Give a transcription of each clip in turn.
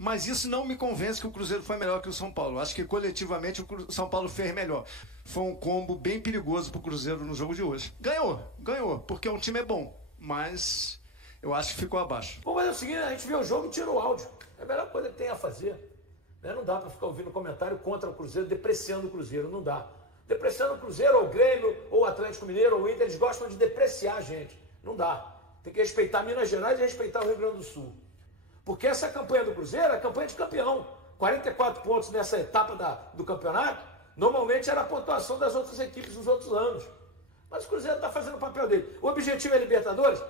mas isso não me convence que o Cruzeiro foi melhor que o São Paulo. Acho que coletivamente o São Paulo fez melhor. Foi um combo bem perigoso para o Cruzeiro no jogo de hoje. Ganhou, porque o time é bom, mas eu acho que ficou abaixo. Bom, mas é o seguinte, a gente vê o jogo e tira o áudio. É a melhor coisa que tem a fazer. Né? Não dá para ficar ouvindo comentário contra o Cruzeiro, depreciando o Cruzeiro, não dá. Depreciando o Cruzeiro, ou o Grêmio, ou o Atlético Mineiro, ou o Inter, eles gostam de depreciar a gente. Não dá. Tem que respeitar Minas Gerais e respeitar o Rio Grande do Sul. Porque essa campanha do Cruzeiro é a campanha de campeão. 44 pontos nessa etapa do campeonato, normalmente era a pontuação das outras equipes nos outros anos. Mas o Cruzeiro está fazendo o papel dele. O objetivo é Libertadores?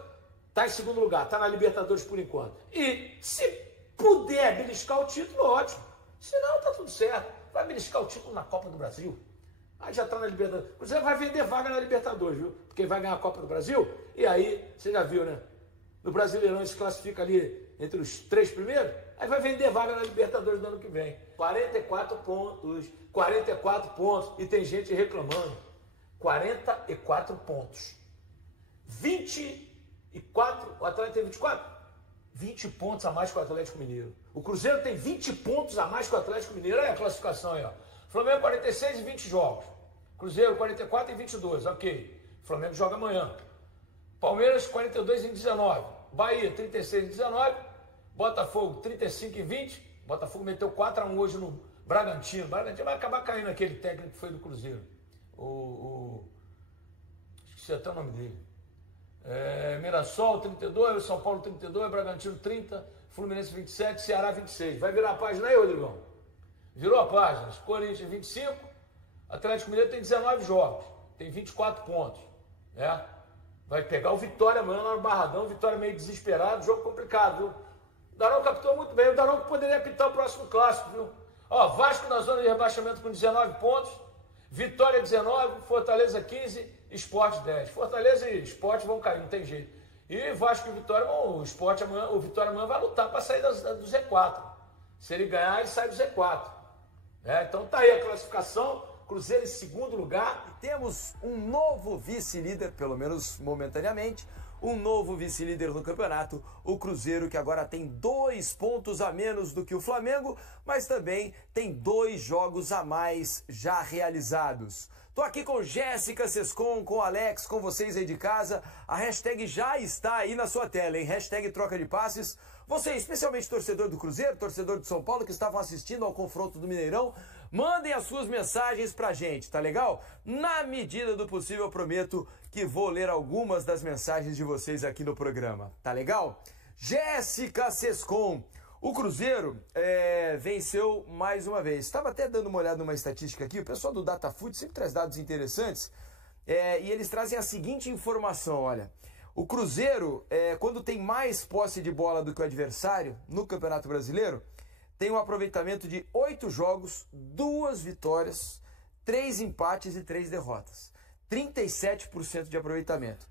Está em segundo lugar, está na Libertadores por enquanto. E se puder beliscar o título, ótimo. Se não, está tudo certo. Vai beliscar o título na Copa do Brasil. Aí já está na Libertadores. O Cruzeiro vai vender vaga na Libertadores, viu? Porque vai ganhar a Copa do Brasil. E aí, você já viu, né? No Brasileirão ele se classifica ali entre os 3 primeiros. Aí vai vender vaga na Libertadores no ano que vem. 44 pontos. 44 pontos. E tem gente reclamando. 44 pontos. 24. O Atlético tem 24? 20 pontos a mais que o Atlético Mineiro. O Cruzeiro tem 20 pontos a mais que o Atlético Mineiro. Olha a classificação aí, ó. Flamengo 46 e 20 jogos. Cruzeiro 44 e 22, ok. Flamengo joga amanhã. Palmeiras 42 e 19. Bahia 36 e 19. Botafogo 35 e 20. Botafogo meteu 4-1 hoje no Bragantino. Bragantino vai acabar caindo aquele técnico que foi do Cruzeiro. Esqueci até o nome dele. Mirassol 32, São Paulo 32, Bragantino 30, Fluminense 27, Ceará 26. Vai virar a página aí, Rodrigão? Virou a página. Corinthians 25, Atlético Mineiro tem 19 jogos, tem 24 pontos. Né? Vai pegar o Vitória amanhã lá no Barradão, Vitória meio desesperado, jogo complicado, viu? O Daronco captou muito bem, o Daronco poderia apitar o próximo clássico, viu? Ó, Vasco na zona de rebaixamento com 19 pontos, Vitória 19, Fortaleza 15, Sport 10. Fortaleza e Sport vão cair, não tem jeito. E Vasco e Vitória, o Sport amanhã, o Vitória amanhã vai lutar para sair do Z4. Se ele ganhar, ele sai do Z4. Então tá aí a classificação, Cruzeiro em segundo lugar. E temos um novo vice-líder, pelo menos momentaneamente, um novo vice-líder no campeonato, o Cruzeiro, que agora tem 2 pontos a menos do que o Flamengo, mas também tem 2 jogos a mais já realizados. Tô aqui com Jéssica Sescon, com Alex, com vocês aí de casa. A hashtag já está aí na sua tela, hein? Hashtag troca de passes. Você, especialmente torcedor do Cruzeiro, torcedor de São Paulo, que estavam assistindo ao confronto do Mineirão, mandem as suas mensagens pra gente, tá legal? Na medida do possível, eu prometo que vou ler algumas das mensagens de vocês aqui no programa, tá legal? Jéssica Sescon, o Cruzeiro venceu mais uma vez. Estava até dando uma olhada numa estatística aqui, o pessoal do DataFoot sempre traz dados interessantes, e eles trazem a seguinte informação, olha. O Cruzeiro, quando tem mais posse de bola do que o adversário no Campeonato Brasileiro, tem um aproveitamento de 8 jogos, 2 vitórias, 3 empates e 3 derrotas. 37% de aproveitamento.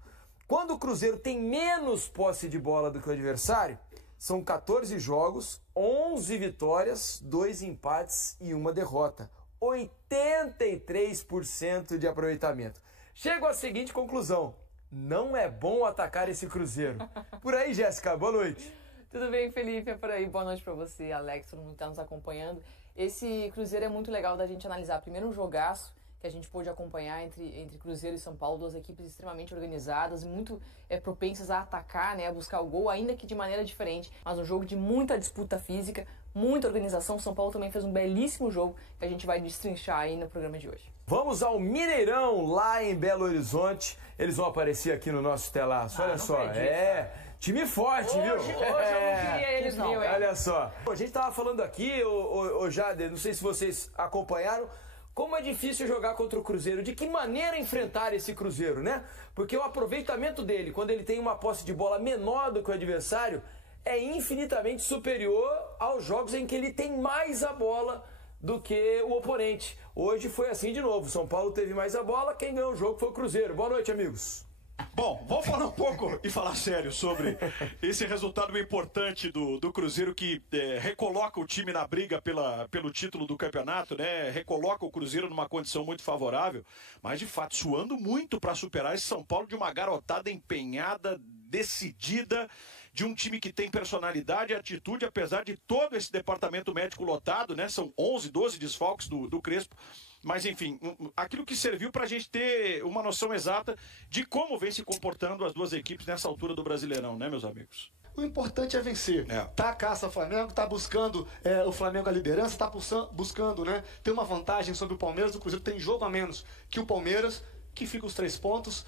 Quando o Cruzeiro tem menos posse de bola do que o adversário, são 14 jogos, 11 vitórias, 2 empates e 1 derrota. 83% de aproveitamento. Chego à seguinte conclusão. Não é bom atacar esse Cruzeiro. Por aí, Jéssica, boa noite. Tudo bem, Felipe? É por aí. Boa noite pra você, Alex, todo mundo que tá nos acompanhando. Esse Cruzeiro é muito legal da gente analisar. Primeiro, um jogaço que a gente pôde acompanhar entre Cruzeiro e São Paulo, 2 equipes extremamente organizadas, muito propensas a atacar, né, a buscar o gol, ainda que de maneira diferente, mas um jogo de muita disputa física, muita organização. São Paulo também fez um belíssimo jogo que a gente vai destrinchar aí no programa de hoje. Vamos ao Mineirão, lá em Belo Horizonte. Eles vão aparecer aqui no nosso telaço, olha só. Acredito. Time forte, hoje, viu? Hoje eu não queria eles, não. Olha só. A gente tava falando aqui, ô Jader, não sei se vocês acompanharam, como é difícil jogar contra o Cruzeiro, de que maneira enfrentar esse Cruzeiro, né? Porque o aproveitamento dele, quando ele tem uma posse de bola menor do que o adversário, é infinitamente superior aos jogos em que ele tem mais a bola do que o oponente. Hoje foi assim de novo, São Paulo teve mais a bola, quem ganhou o jogo foi o Cruzeiro. Boa noite, amigos. Bom, vamos falar um pouco e falar sério sobre esse resultado importante do Cruzeiro que recoloca o time na briga pelo título do campeonato, né? Recoloca o Cruzeiro numa condição muito favorável, mas de fato suando muito para superar esse São Paulo de uma garotada empenhada, decidida de um time que tem personalidade e atitude, apesar de todo esse departamento médico lotado, né? São 11, 12 desfalques do Crespo. Mas, enfim, aquilo que serviu para a gente ter uma noção exata de como vem se comportando as duas equipes nessa altura do Brasileirão, né, meus amigos? O importante é vencer. Tá a caça ao Flamengo, tá buscando o Flamengo a liderança, tá buscando, né, ter uma vantagem sobre o Palmeiras. O Cruzeiro tem jogo a menos que o Palmeiras, que fica os 3 pontos.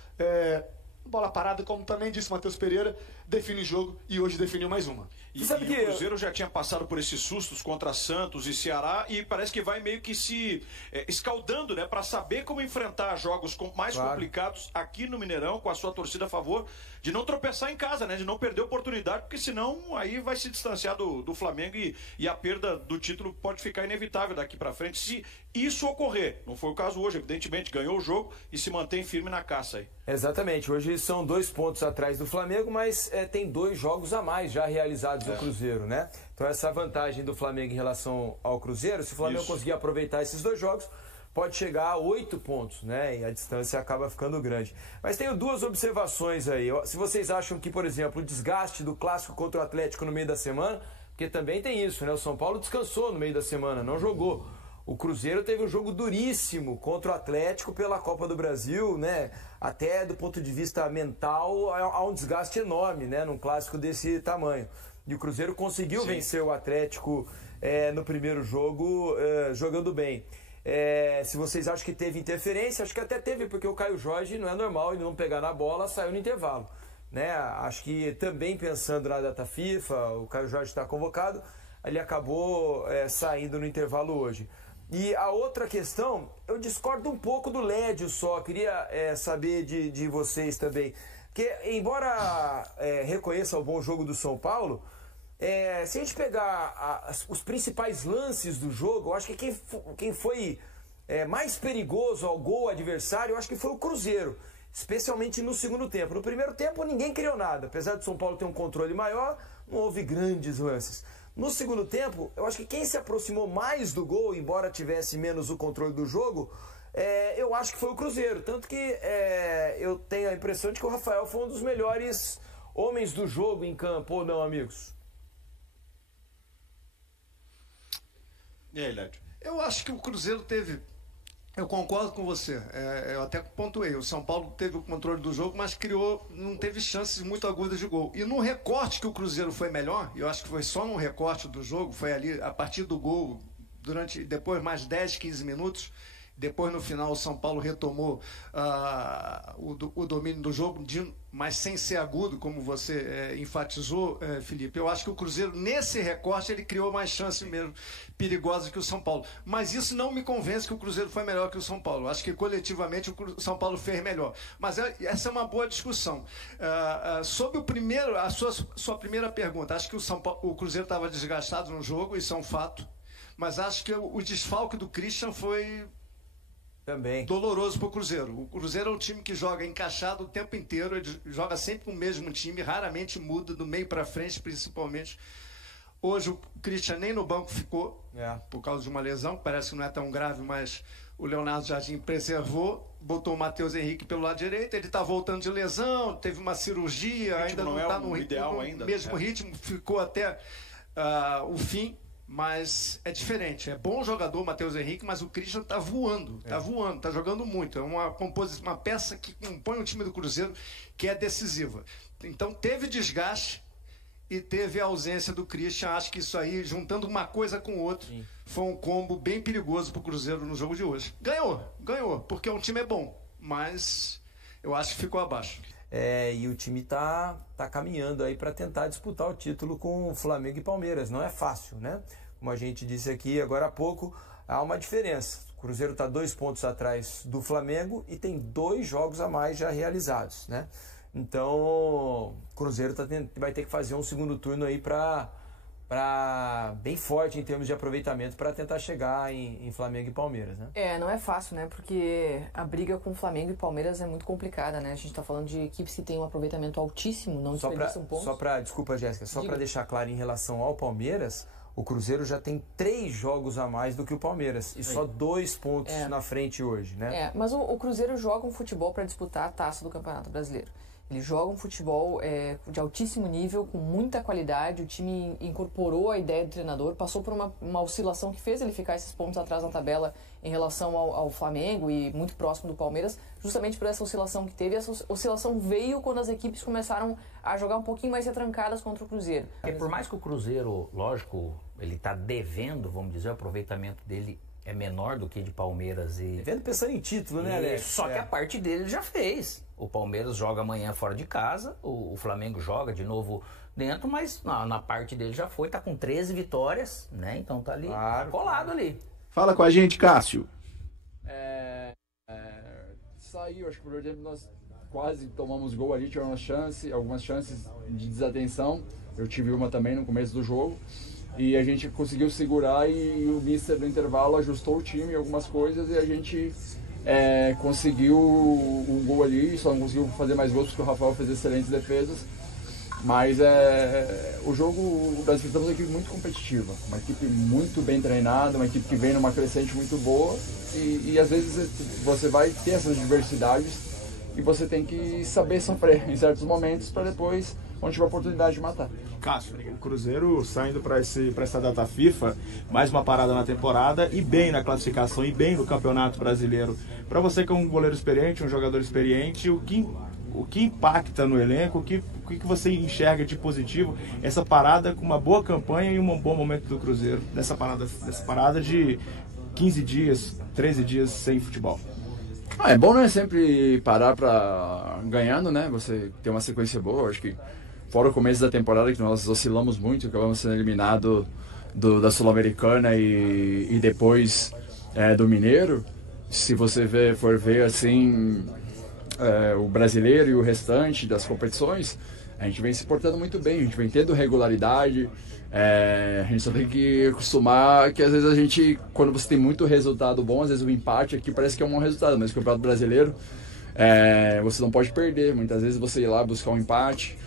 Bola parada, como também disse o Matheus Pereira, define jogo e hoje definiu mais uma. E o Cruzeiro já tinha passado por esses sustos contra Santos e Ceará e parece que vai meio que se escaldando, né, para saber como enfrentar jogos mais complicados aqui no Mineirão, com a sua torcida a favor, de não tropeçar em casa, né, de não perder oportunidade, porque senão aí vai se distanciar do Flamengo e a perda do título pode ficar inevitável daqui para frente, se isso ocorrer. Não foi o caso hoje, evidentemente, ganhou o jogo e se mantém firme na caça aí. Exatamente, hoje são 2 pontos atrás do Flamengo, mas tem 2 jogos a mais já realizados no Cruzeiro, né? Então essa vantagem do Flamengo em relação ao Cruzeiro, se o Flamengo conseguir aproveitar esses 2 jogos, pode chegar a 8 pontos, né? E a distância acaba ficando grande. Mas tenho 2 observações aí. Se vocês acham que, por exemplo, o desgaste do clássico contra o Atlético no meio da semana, porque também tem isso, né? O São Paulo descansou no meio da semana, não jogou. O Cruzeiro teve um jogo duríssimo contra o Atlético pela Copa do Brasil, né? Até do ponto de vista mental, há um desgaste enorme, né? Num clássico desse tamanho. E o Cruzeiro conseguiu vencer o Atlético no primeiro jogo, jogando bem. Se vocês acham que teve interferência, acho que até teve, porque o Caio Jorge não é normal ele não pegar na bola, saiu no intervalo, né? Acho que também pensando na data FIFA, o Caio Jorge está convocado, ele acabou saindo no intervalo hoje. E a outra questão, eu discordo um pouco do Lédio só, queria saber de vocês também. Porque, embora reconheça o bom jogo do São Paulo, se a gente pegar os principais lances do jogo, eu acho que quem foi mais perigoso ao gol adversário, eu acho que foi o Cruzeiro, especialmente no segundo tempo. No primeiro tempo ninguém criou nada, apesar do São Paulo ter um controle maior, não houve grandes lances. No segundo tempo, eu acho que quem se aproximou mais do gol, embora tivesse menos o controle do jogo, eu acho que foi o Cruzeiro. Tanto que eu tenho a impressão de que o Rafael foi um dos melhores homens do jogo em campo, ou não, amigos? E aí, Lédio? Eu acho que o Cruzeiro teve... Eu concordo com você. Eu até pontuei. O São Paulo teve o controle do jogo, mas não teve chances muito agudas de gol. E no recorte que o Cruzeiro foi melhor, eu acho que foi só no recorte do jogo, foi ali a partir do gol, depois mais 10, 15 minutos. Depois, no final, o São Paulo retomou o domínio do jogo, mas sem ser agudo, como você enfatizou, Felipe. Eu acho que o Cruzeiro, nesse recorte, ele criou mais chances mesmo perigosas que o São Paulo. Mas isso não me convence que o Cruzeiro foi melhor que o São Paulo. Acho que, coletivamente, o São Paulo fez melhor. Mas essa é uma boa discussão. Sobre a sua primeira pergunta, acho que o Cruzeiro estava desgastado no jogo, isso é um fato. Mas acho que o desfalque do Christian foi... Também. doloroso para o Cruzeiro. O Cruzeiro é um time que joga encaixado o tempo inteiro, ele joga sempre com o mesmo time, raramente muda, do meio para frente, principalmente. Hoje o Christian nem no banco ficou, por causa de uma lesão, que parece que não é tão grave, mas o Leonardo Jardim preservou, botou o Matheus Henrique pelo lado direito, ele está voltando de lesão, teve uma cirurgia, ainda não está no ideal mesmo ritmo, ficou até o fim. Mas é diferente, é bom jogador o Matheus Henrique, mas o Christian tá voando, tá jogando muito, é uma peça que compõe o time do Cruzeiro que é decisiva. Então teve desgaste e teve a ausência do Christian, acho que isso aí, juntando uma coisa com outra, foi um combo bem perigoso pro Cruzeiro no jogo de hoje. Ganhou, porque o time é bom, mas eu acho que ficou abaixo. E o time tá caminhando aí para tentar disputar o título com Flamengo e Palmeiras. Não é fácil, né? Como a gente disse aqui agora há pouco, há uma diferença. O Cruzeiro está 2 pontos atrás do Flamengo e tem 2 jogos a mais já realizados, né? Então, o Cruzeiro vai ter que fazer um segundo turno aí bem forte em termos de aproveitamento para tentar chegar em Flamengo e Palmeiras, né? Não é fácil, né? Porque a briga com Flamengo e Palmeiras é muito complicada, né? A gente tá falando de equipes que têm um aproveitamento altíssimo, não desperdiçam pontos. Desculpa, Jéssica, só para deixar claro em relação ao Palmeiras, o Cruzeiro já tem 3 jogos a mais do que o Palmeiras e só 2 pontos na frente hoje, né? Mas o Cruzeiro joga um futebol para disputar a taça do Campeonato Brasileiro. Ele joga um futebol de altíssimo nível, com muita qualidade. O time incorporou a ideia do treinador, passou por uma oscilação que fez ele ficar esses pontos atrás na tabela em relação ao Flamengo e muito próximo do Palmeiras, justamente por essa oscilação que teve. Essa oscilação veio quando as equipes começaram a jogar um pouquinho mais retrancadas contra o Cruzeiro. Porque por mais que o Cruzeiro, lógico, ele está devendo, vamos dizer, o aproveitamento dele é menor do que de Palmeiras e... Devendo pensando em título, né, Alex? Só que a parte dele já fez. O Palmeiras joga amanhã fora de casa, o Flamengo joga de novo dentro, mas na parte dele já foi, tá com 13 vitórias, né? Então tá ali, claro, colado ali. Fala com a gente, Cássio. Saiu, acho que por exemplo nós quase tomamos gol ali, tivemos algumas chances de desatenção. Eu tive uma também no começo do jogo. E a gente conseguiu segurar e o mister no intervalo ajustou o time, algumas coisas, e a gente conseguiu um gol ali, só não conseguiu fazer mais gols porque o Rafael fez excelentes defesas. Mas o jogo, o Brasil é uma equipe muito competitiva, uma equipe muito bem treinada, uma equipe que vem numa crescente muito boa e às vezes você vai ter essas diversidades e você tem que saber sofrer em certos momentos para depois, quando tiver a oportunidade de matar. Cássio, o Cruzeiro saindo para essa data FIFA, mais uma parada na temporada e bem na classificação e bem no Campeonato Brasileiro. Para você que é um goleiro experiente, um jogador experiente, o que impacta no elenco, o que você enxerga de positivo essa parada com uma boa campanha e um bom momento do Cruzeiro, dessa parada de 15 dias, 13 dias sem futebol? É bom, né, sempre parar ganhando, né, você ter uma sequência boa. Acho que fora o começo da temporada que nós oscilamos muito, acabamos sendo eliminados da Sul-Americana e depois do Mineiro. Se você for ver assim o brasileiro e o restante das competições, a gente vem se portando muito bem, a gente vem tendo regularidade. A gente só tem que acostumar que às vezes a gente, quando você tem muito resultado bom, às vezes o empate aqui parece que é um bom resultado, mas o Campeonato Brasileiro você não pode perder. Muitas vezes você ir lá buscar um empate.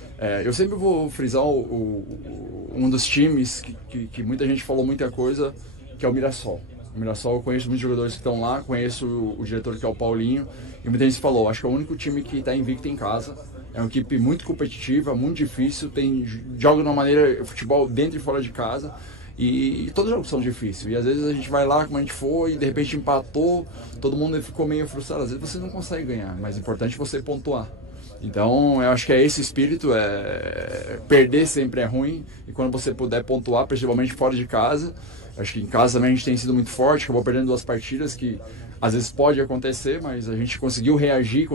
Eu sempre vou frisar um dos times que muita gente falou muita coisa, que é o Mirassol. O Mirassol, eu conheço muitos jogadores que estão lá, conheço o diretor que é o Paulinho, e muita gente falou, acho que é o único time que está invicto em casa. É uma equipe muito competitiva, muito difícil, joga de uma maneira, futebol dentro e fora de casa, e todos os jogos são difíceis. E às vezes a gente vai lá como a gente foi, e de repente empatou, todo mundo ficou meio frustrado. Às vezes você não consegue ganhar, mas é importante você pontuar. Então eu acho que é esse espírito, perder sempre é ruim, e quando você puder pontuar, principalmente fora de casa. Acho que em casa também a gente tem sido muito forte, acabou perdendo 2 partidas, que às vezes pode acontecer, mas a gente conseguiu reagir,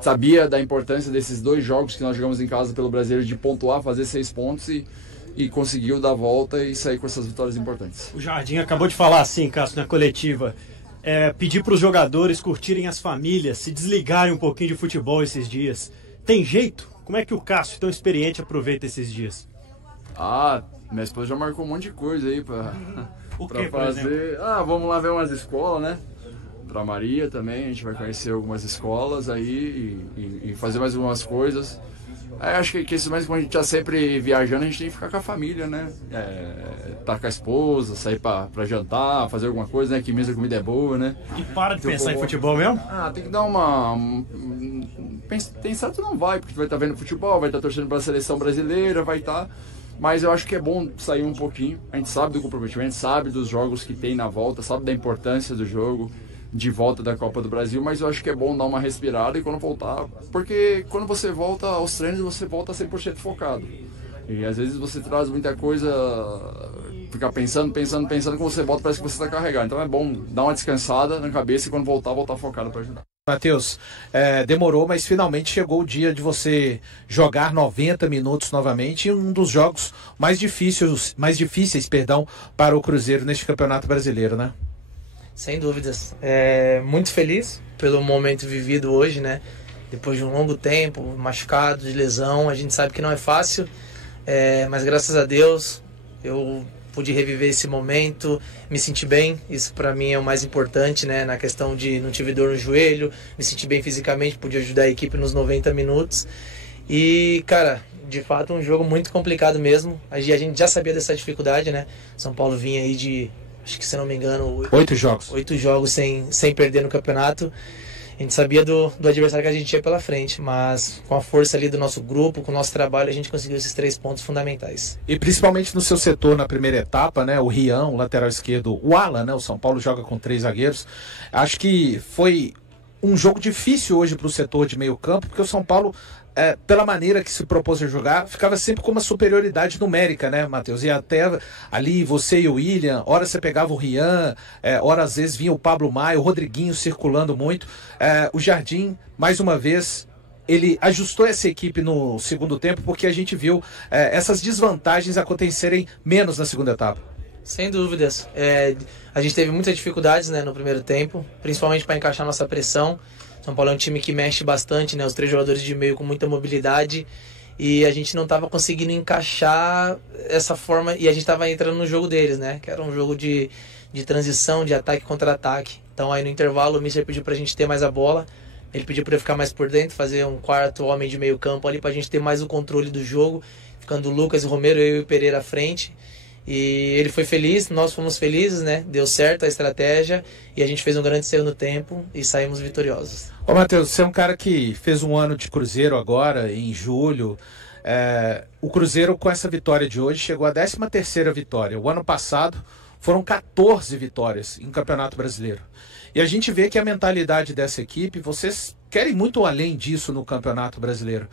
sabia da importância desses 2 jogos que nós jogamos em casa pelo Brasileiro, de pontuar, fazer 6 pontos e conseguiu dar a volta e sair com essas vitórias importantes. O Jardim acabou de falar assim, Cássio, na coletiva, pedir para os jogadores curtirem as famílias, se desligarem um pouquinho de futebol esses dias. Tem jeito? Como é que o Cássio, tão experiente, aproveita esses dias? Minha esposa já marcou um monte de coisa aí pra fazer. Vamos lá ver umas escolas, né? Pra Maria também, a gente vai conhecer algumas escolas aí e fazer mais algumas coisas. Acho que esse mês, como a gente tá sempre viajando, a gente tem que ficar com a família, né? Tá com a esposa, sair pra jantar, fazer alguma coisa, né? Que mesmo a comida é boa, né? E para de pensar em futebol mesmo? Tem que dar pensar que não vai, porque tu vai estar vendo futebol, vai estar torcendo pra seleção brasileira, vai estar... Mas eu acho que é bom sair um pouquinho. A gente sabe do comprometimento, sabe dos jogos que tem na volta, sabe da importância do jogo de volta da Copa do Brasil, mas eu acho que é bom dar uma respirada e quando voltar, porque quando você volta aos treinos, você volta 100% focado. E às vezes você traz muita coisa, ficar pensando, quando você volta parece que você está carregado. Então é bom dar uma descansada na cabeça e quando voltar focado para ajudar. Matheus, demorou, mas finalmente chegou o dia de você jogar 90 minutos novamente, um dos jogos mais difíceis, para o Cruzeiro neste Campeonato Brasileiro, né? Sem dúvidas. Muito feliz pelo momento vivido hoje, né? Depois de um longo tempo, machucado, de lesão, a gente sabe que não é fácil, mas graças a Deus eu pude reviver esse momento, me senti bem, isso para mim é o mais importante, né? Na questão de não tive dor no joelho, me senti bem fisicamente, pude ajudar a equipe nos 90 minutos. E, cara, de fato um jogo muito complicado mesmo, a gente já sabia dessa dificuldade, né? São Paulo vinha aí de, acho que se não me engano, 8 jogos. 8 jogos sem perder no campeonato. A gente sabia do adversário que a gente tinha pela frente, mas com a força ali do nosso grupo, com o nosso trabalho, a gente conseguiu esses 3 pontos fundamentais. E principalmente no seu setor na primeira etapa, né? O Rian, o lateral esquerdo, o Alan, né? O São Paulo joga com 3 zagueiros. Acho que foi um jogo difícil hoje para o setor de meio campo, porque o São Paulo, pela maneira que se propôs a jogar, ficava sempre com uma superioridade numérica, né, Matheus? E até ali, você e o William, hora você pegava o Rian, hora às vezes vinha o Pablo Maia, o Rodriguinho circulando muito. O Jardim, mais uma vez, ele ajustou essa equipe no segundo tempo, porque a gente viu essas desvantagens acontecerem menos na segunda etapa. Sem dúvidas. A gente teve muitas dificuldades, né, no primeiro tempo, principalmente para encaixar nossa pressão. São Paulo é um time que mexe bastante, né, os 3 jogadores de meio com muita mobilidade, e a gente não estava conseguindo encaixar essa forma, e a gente estava entrando no jogo deles, né, que era um jogo de transição, de ataque contra ataque. Então aí no intervalo o Mister pediu para a gente ter mais a bola, ele pediu para eu ficar mais por dentro, fazer um 4º homem de meio campo ali para a gente ter mais o controle do jogo, ficando o Lucas e o Romero, eu e o Pereira à frente. E ele foi feliz, nós fomos felizes, né? Deu certo a estratégia e a gente fez um grande segundo tempo e saímos vitoriosos. Ô Matheus, você é um cara que fez um ano de Cruzeiro agora, em julho. O Cruzeiro, com essa vitória de hoje, chegou à 13ª vitória. O ano passado foram 14 vitórias em Campeonato Brasileiro. E a gente vê que a mentalidade dessa equipe, vocês querem muito além disso no Campeonato Brasileiro.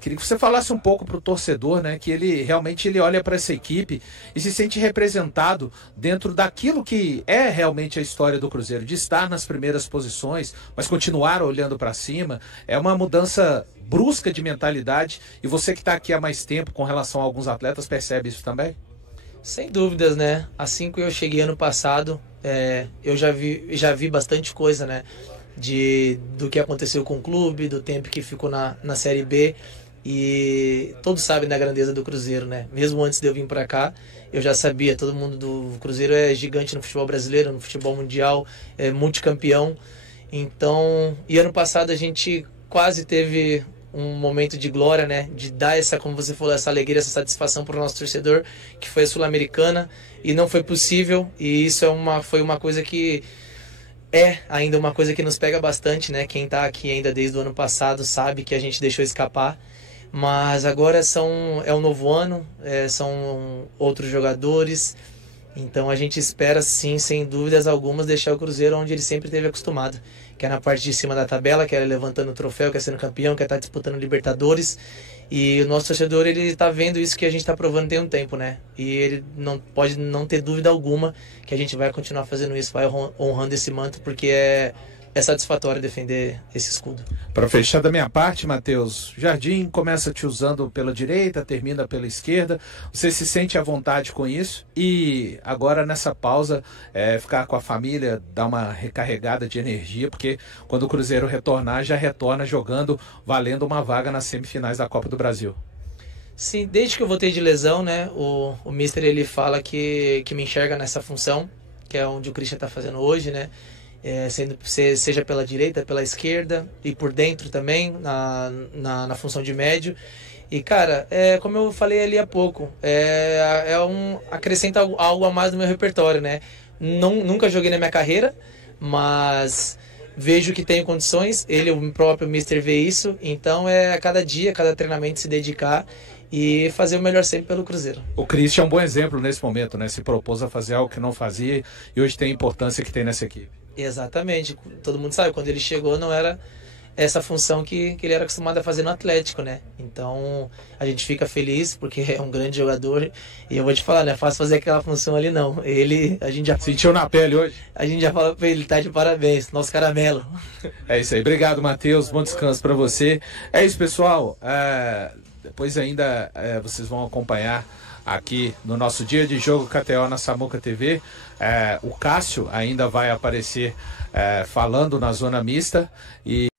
Queria que você falasse um pouco para o torcedor, né, que ele realmente olha para essa equipe e se sente representado dentro daquilo que é realmente a história do Cruzeiro, de estar nas primeiras posições, mas continuar olhando para cima. É uma mudança brusca de mentalidade, e você que está aqui há mais tempo com relação a alguns atletas percebe isso também? Sem dúvidas, né? Assim que eu cheguei ano passado, eu já vi bastante coisa, né? Do que aconteceu com o clube, do tempo que ficou na Série B, e todos sabem da grandeza do Cruzeiro, né? Mesmo antes de eu vir para cá, eu já sabia, todo mundo do Cruzeiro é gigante no futebol brasileiro, no futebol mundial, é multicampeão. Então, e ano passado a gente quase teve um momento de glória, né, de dar essa, como você falou, essa alegria, essa satisfação para o nosso torcedor, que foi a Sul-Americana, e não foi possível, e isso foi uma coisa que ainda uma coisa que nos pega bastante, né? Quem está aqui ainda desde o ano passado sabe que a gente deixou escapar, mas agora é um novo ano, são outros jogadores, então a gente espera sim, sem dúvidas algumas, deixar o Cruzeiro onde ele sempre esteve acostumado, que é na parte de cima da tabela, que é levantando o troféu, que é sendo campeão, que é estar disputando Libertadores. E o nosso torcedor, ele está vendo isso que a gente está provando tem um tempo, né? E ele não pode não ter dúvida alguma que a gente vai continuar fazendo isso, vai honrando esse manto, porque é satisfatório defender esse escudo. Para fechar da minha parte, Matheus, Jardim começa te usando pela direita, termina pela esquerda. Você se sente à vontade com isso? E agora nessa pausa, ficar com a família, dar uma recarregada de energia, porque quando o Cruzeiro retornar, já retorna jogando, valendo uma vaga nas semifinais da Copa do Brasil. Sim, desde que eu voltei de lesão, né, o Mister ele fala que me enxerga nessa função, que é onde o Christian está fazendo hoje, né? Seja pela direita, pela esquerda e por dentro também, na função de médio. E cara, como eu falei ali há pouco, acrescenta algo a mais no meu repertório, né? Nunca joguei na minha carreira, mas vejo que tenho condições, o próprio Mister vê isso, então a cada dia, cada treinamento se dedicar e fazer o melhor sempre pelo Cruzeiro. O Christian é um bom exemplo nesse momento, né? Se propôs a fazer algo que não fazia e hoje tem a importância que tem nessa equipe. Exatamente, todo mundo sabe, quando ele chegou não era essa função que ele era acostumado a fazer no Atlético, né? Então a gente fica feliz porque é um grande jogador e eu vou te falar, não é fácil fazer aquela função ali não. A gente já sentiu na pele hoje? A gente já falou pra ele, tá de parabéns, nosso caramelo. É isso aí, obrigado Matheus, bom descanso para você. É isso pessoal, depois ainda vocês vão acompanhar aqui no nosso dia de jogo KTO na Samuca TV. O Cássio ainda vai aparecer falando na zona mista.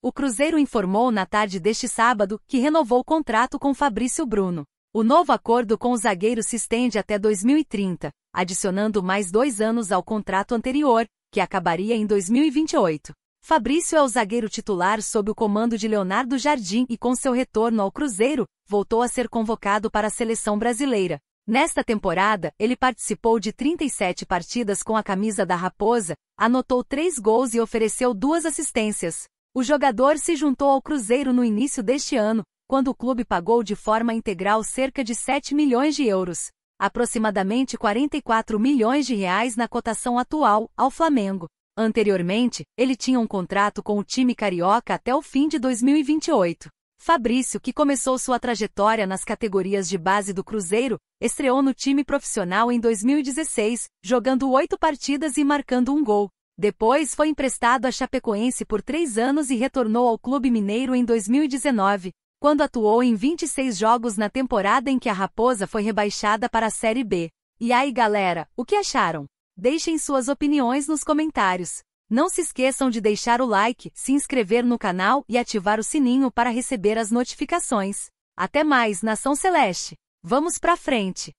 O Cruzeiro informou na tarde deste sábado que renovou o contrato com Fabrício Bruno. O novo acordo com o zagueiro se estende até 2030, adicionando mais 2 anos ao contrato anterior, que acabaria em 2028. Fabrício é o zagueiro titular sob o comando de Leonardo Jardim e com seu retorno ao Cruzeiro, voltou a ser convocado para a seleção brasileira. Nesta temporada, ele participou de 37 partidas com a camisa da Raposa, anotou 3 gols e ofereceu 2 assistências. O jogador se juntou ao Cruzeiro no início deste ano, quando o clube pagou de forma integral cerca de 7 milhões de euros, aproximadamente 44 milhões de reais na cotação atual, ao Flamengo. Anteriormente, ele tinha um contrato com o time carioca até o fim de 2028. Fabrício, que começou sua trajetória nas categorias de base do Cruzeiro, estreou no time profissional em 2016, jogando 8 partidas e marcando um gol. Depois foi emprestado à Chapecoense por 3 anos e retornou ao Clube Mineiro em 2019, quando atuou em 26 jogos na temporada em que a Raposa foi rebaixada para a Série B. E aí, galera, o que acharam? Deixem suas opiniões nos comentários. Não se esqueçam de deixar o like, se inscrever no canal e ativar o sininho para receber as notificações. Até mais, Nação Celeste! Vamos pra frente!